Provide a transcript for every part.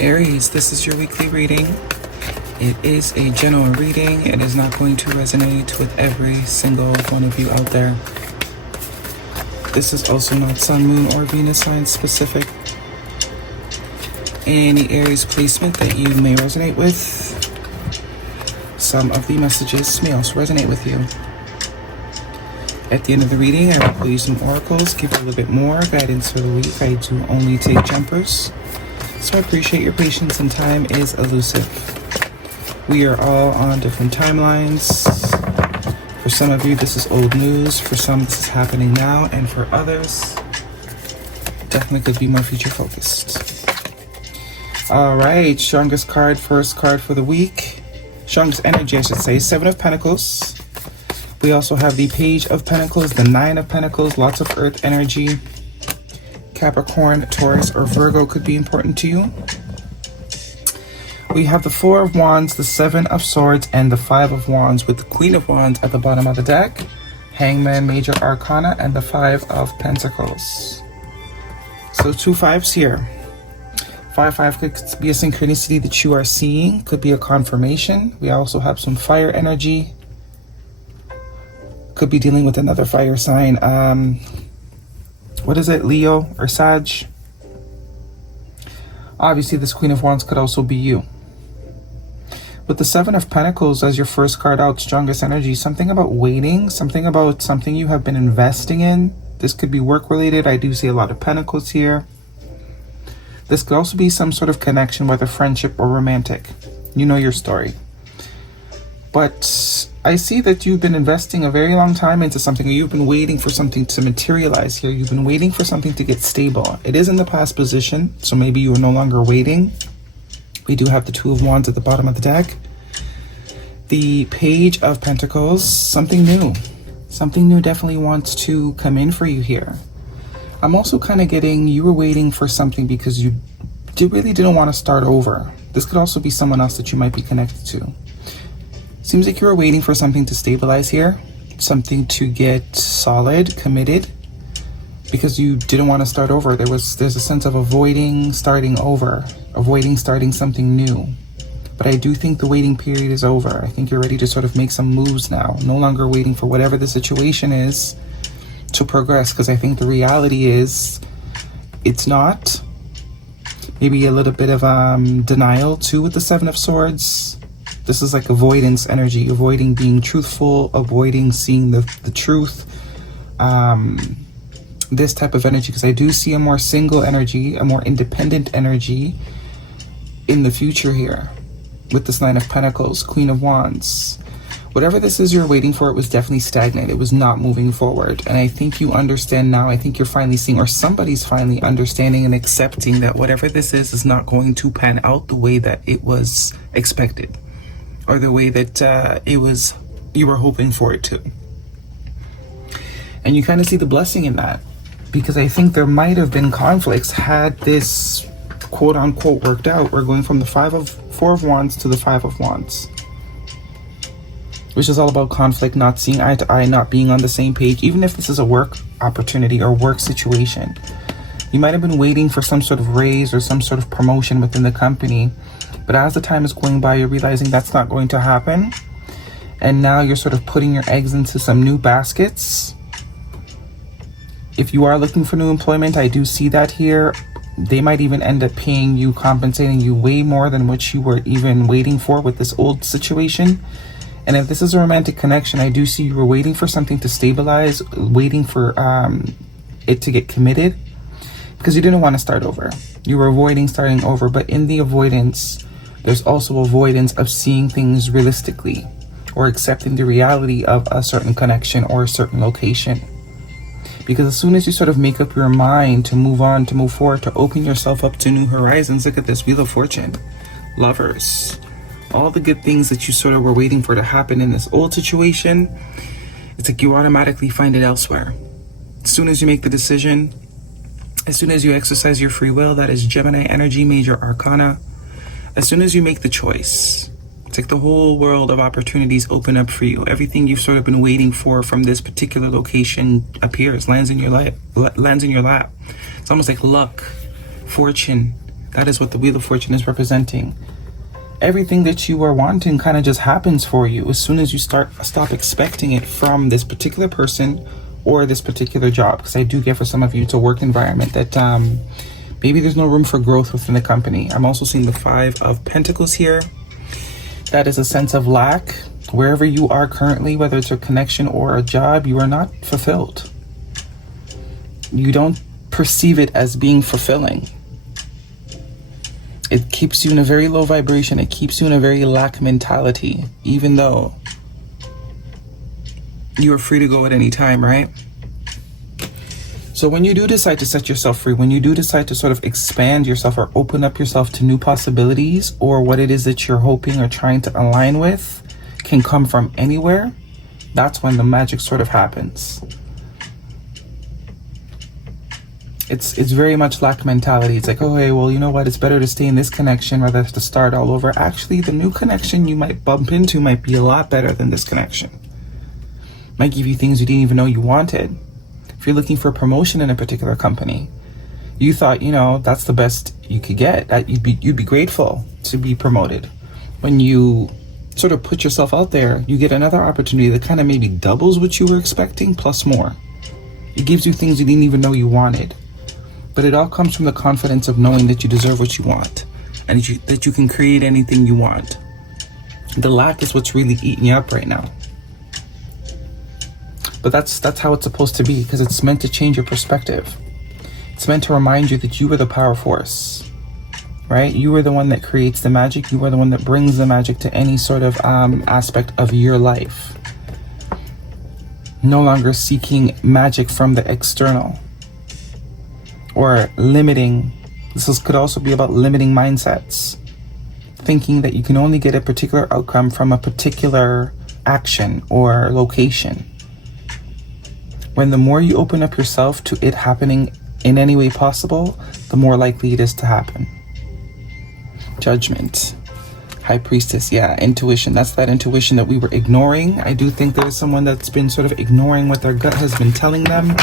Aries, this is your weekly reading. It is a general reading. It is not going to resonate with every single one of you out there. This is also not Sun, Moon, or Venus sign specific. Any Aries placement that you may resonate with, some of the messages may also resonate with you. At the end of the reading, I will pull you some oracles, give you a little bit more guidance for the week. I do only take jumpers, so I appreciate your patience, and time is elusive. We are all on different timelines. For some of you, this is old news. For some, this is happening now. And for others, definitely could be more future focused. All right, strongest card, first card for the week. Strongest energy, I should say, Seven of Pentacles. We also have the Page of Pentacles, the Nine of Pentacles, lots of earth energy. Capricorn, Taurus, or Virgo could be important to you. We have the Four of Wands, the Seven of Swords, and the Five of Wands, with the Queen of Wands at the bottom of the deck, Hangman, Major Arcana, and the Five of Pentacles. So 2 5s here. 5-5 could be a synchronicity that you are seeing, could be a confirmation. We also have some fire energy. Could be dealing with another fire sign. What is it, Leo or Sag? Obviously, this Queen of Wands could also be you. With the Seven of Pentacles as your first card out, strongest energy, something about waiting, something about something you have been investing in. This could be work related. I do see a lot of pentacles here. This could also be some sort of connection, whether friendship or romantic. You know your story. But I see that you've been investing a very long time into something, or you've been waiting for something to materialize here. You've been waiting for something to get stable. It is in the past position, so maybe you are no longer waiting. We do have the Two of Wands at the bottom of the deck. The Page of Pentacles, something new. Something new definitely wants to come in for you here. I'm also kind of getting you were waiting for something because you really didn't want to start over. This could also be someone else that you might be connected to. Seems like you were waiting for something to stabilize here, something to get solid, committed, because you didn't want to start over. There's a sense of avoiding starting over, avoiding starting something new. But I do think the waiting period is over. I think you're ready to sort of make some moves now, no longer waiting for whatever the situation is to progress, because I think the reality is it's not. Maybe a little bit of denial too with the Seven of Swords. This is like avoidance energy, avoiding being truthful, avoiding seeing the truth. This type of energy, because I do see a more single energy, a more independent energy in the future here with this Nine of Pentacles, Queen of Wands. Whatever this is you're waiting for, it was definitely stagnant. It was not moving forward. And I think you understand now. I think you're finally seeing, or somebody's finally understanding and accepting that whatever this is not going to pan out the way that it was expected, or the way that you were hoping for it to. And you kind of see the blessing in that, because I think there might have been conflicts had this quote unquote worked out. We're going from the Four of Wands to the Five of Wands, which is all about conflict, not seeing eye to eye, not being on the same page. Even if this is a work opportunity or work situation, you might have been waiting for some sort of raise or some sort of promotion within the company. But as the time is going by, you're realizing that's not going to happen. And now you're sort of putting your eggs into some new baskets. If you are looking for new employment, I do see that here. They might even end up paying you, compensating you way more than what you were even waiting for with this old situation. And if this is a romantic connection, I do see you were waiting for something to stabilize, waiting for it to get committed, because you didn't want to start over. You were avoiding starting over, but in the avoidance, there's also avoidance of seeing things realistically or accepting the reality of a certain connection or a certain location. Because as soon as you sort of make up your mind to move on, to move forward, to open yourself up to new horizons, look at this, Wheel of Fortune, Lovers. All the good things that you sort of were waiting for to happen in this old situation, it's like you automatically find it elsewhere. As soon as you make the decision, as soon as you exercise your free will, that is Gemini energy, Major Arcana. As soon as you make the choice, it's like the whole world of opportunities open up for you. Everything you've sort of been waiting for from this particular location appears, lands in your lap. It's almost like luck, fortune, That is what the Wheel of Fortune is representing. Everything that you are wanting kind of just happens for you as soon as you stop expecting it from this particular person or this particular job. Because I do get for some of you, it's a work environment that maybe there's no room for growth within the company. I'm also seeing the 5 of Pentacles here. That is a sense of lack. Wherever you are currently, whether it's a connection or a job, you are not fulfilled. You don't perceive it as being fulfilling. It keeps you in a very low vibration. It keeps you in a very lack mentality, even though you are free to go at any time, right? So when you do decide to set yourself free, when you do decide to sort of expand yourself or open up yourself to new possibilities, or what it is that you're hoping or trying to align with can come from anywhere, that's when the magic sort of happens. It's very much lack mentality. It's like, oh, hey, well, you know what? It's better to stay in this connection rather than to start all over. Actually, the new connection you might bump into might be a lot better than this connection. Might give you things you didn't even know you wanted. If you're looking for a promotion in a particular company, you thought, you know, that's the best you could get. That you'd be grateful to be promoted. When you sort of put yourself out there, you get another opportunity that kind of maybe doubles what you were expecting plus more. It gives you things you didn't even know you wanted. But it all comes from the confidence of knowing that you deserve what you want and that you can create anything you want. The lack is what's really eating you up right now. But that's how it's supposed to be, because it's meant to change your perspective. It's meant to remind you that you are the power force, right? You are the one that creates the magic. You are the one that brings the magic to any sort of aspect of your life. No longer seeking magic from the external or limiting. Could also be about limiting mindsets, thinking that you can only get a particular outcome from a particular action or location. When the more you open up yourself to it happening in any way possible, the more likely it is to happen. Judgment. High Priestess, yeah, intuition. That's that intuition that we were ignoring. I do think there's someone that's been sort of ignoring what their gut has been telling them.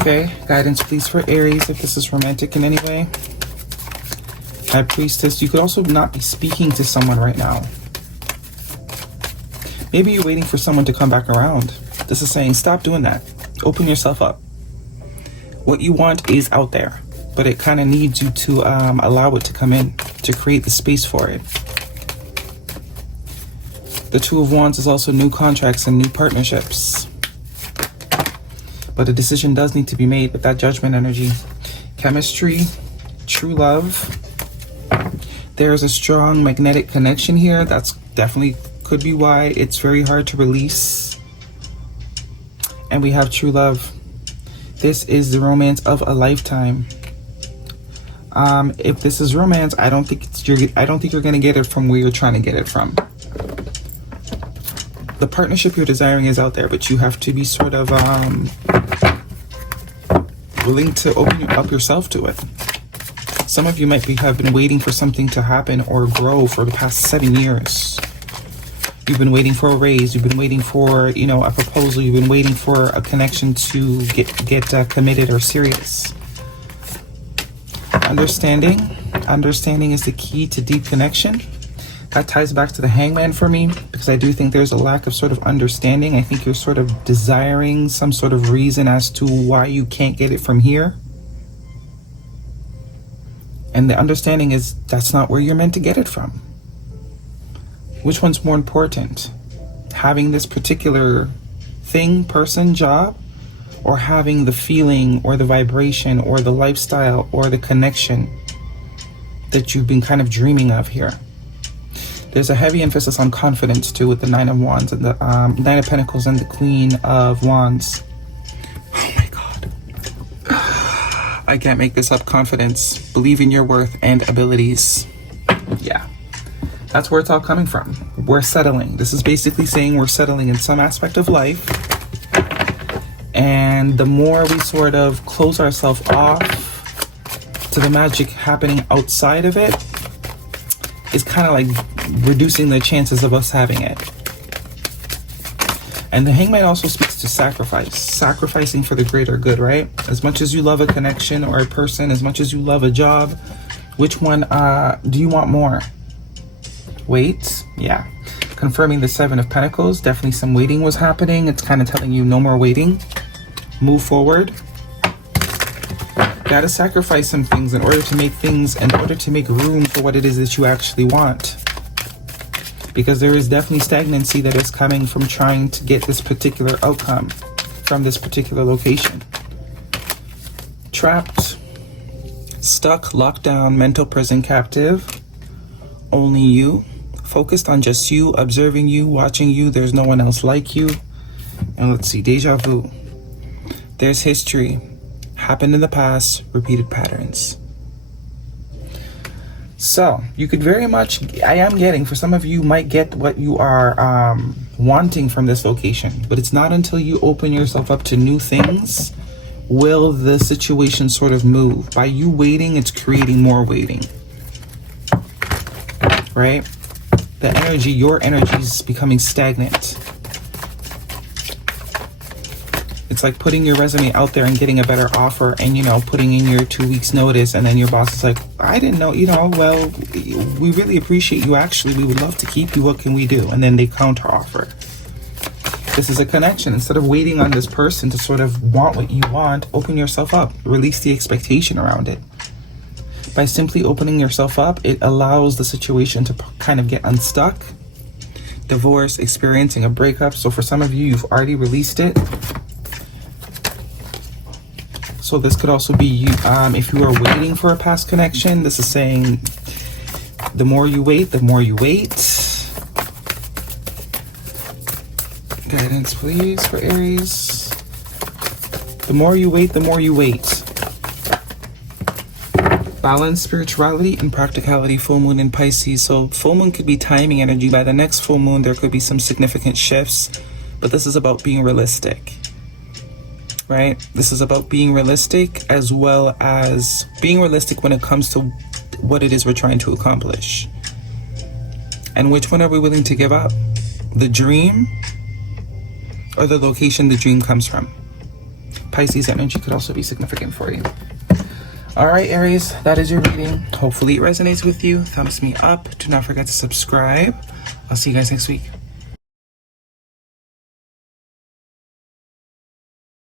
Okay, guidance please for Aries if this is romantic in any way. High Priestess, you could also not be speaking to someone right now. Maybe you're waiting for someone to come back around. This is saying stop doing that. Open yourself up. What you want is out there, but it kind of needs you to allow it to come in, to create the space for it. The 2 of Wands is also new contracts and new partnerships. But a decision does need to be made with that Judgment energy. Chemistry, true love. There's a strong magnetic connection here. That's definitely could be why it's very hard to release. And we have true love. This is the romance of a lifetime. If this is romance, I don't think you're gonna get it from where you're trying to get it from. The partnership you're desiring is out there, but you have to be sort of willing to open up yourself to it. Some of you might have been waiting for something to happen or grow for the past 7 years. You've been waiting for a raise. You've been waiting for, you know, a proposal. You've been waiting for a connection to get committed or serious. Understanding is the key to deep connection. That ties back to the Hangman for me, because I do think there's a lack of sort of understanding. I think you're sort of desiring some sort of reason as to why you can't get it from here. And the understanding is that's not where you're meant to get it from. Which one's more important? Having this particular thing, person, job, or having the feeling or the vibration or the lifestyle or the connection that you've been kind of dreaming of here? There's a heavy emphasis on confidence too with the 9 of Wands and the 9 of Pentacles and the Queen of Wands. Oh my God. I can't make this up. Confidence. Believe in your worth and abilities. Yeah. That's where it's all coming from. We're settling. This is basically saying we're settling in some aspect of life. And the more we sort of close ourselves off to the magic happening outside of it, is kind of like reducing the chances of us having it. And the Hangman also speaks to sacrifice, sacrificing for the greater good, right? As much as you love a connection or a person, as much as you love a job, which one do you want more? Wait, yeah. Confirming the Seven of Pentacles, definitely some waiting was happening. It's kind of telling you no more waiting. Move forward. Gotta sacrifice some things in order to make room for what it is that you actually want. Because there is definitely stagnancy that is coming from trying to get this particular outcome from this particular location. Trapped, stuck, locked down, mental prison, captive. Only you, focused on just you, observing you, watching you. There's no one else like you. And let's see, deja vu. There's history. Happened in the past, repeated patterns. So you could very much, I am getting, for some of you might get what you are wanting from this location, but it's not until you open yourself up to new things will the situation sort of move. By you waiting, it's creating more waiting, right? The energy, your energy is becoming stagnant. It's like putting your resume out there and getting a better offer and, you know, putting in your 2 weeks notice, and then your boss is like, I didn't know, you know, well, we really appreciate you. Actually, we would love to keep you. What can we do? And then they counter offer. This is a connection. Instead of waiting on this person to sort of want what you want, open yourself up. Release the expectation around it. By simply opening yourself up, it allows the situation to kind of get unstuck. Divorce, experiencing a breakup. So for some of you, you've already released it. So this could also be you, if you are waiting for a past connection. This is saying the more you wait, the more you wait. Guidance, please, for Aries. The more you wait, the more you wait. Balance, spirituality, and practicality. Full moon in Pisces. So full moon could be timing energy. By the next full moon, there could be some significant shifts. But this is about being realistic. Right? This is about being realistic, as well as being realistic when it comes to what it is we're trying to accomplish. And which one are we willing to give up? The dream or the location the dream comes from? Pisces energy could also be significant for you. All right, Aries, that is your reading. Hopefully it resonates with you. Thumbs me up. Do not forget to subscribe. I'll see you guys next week.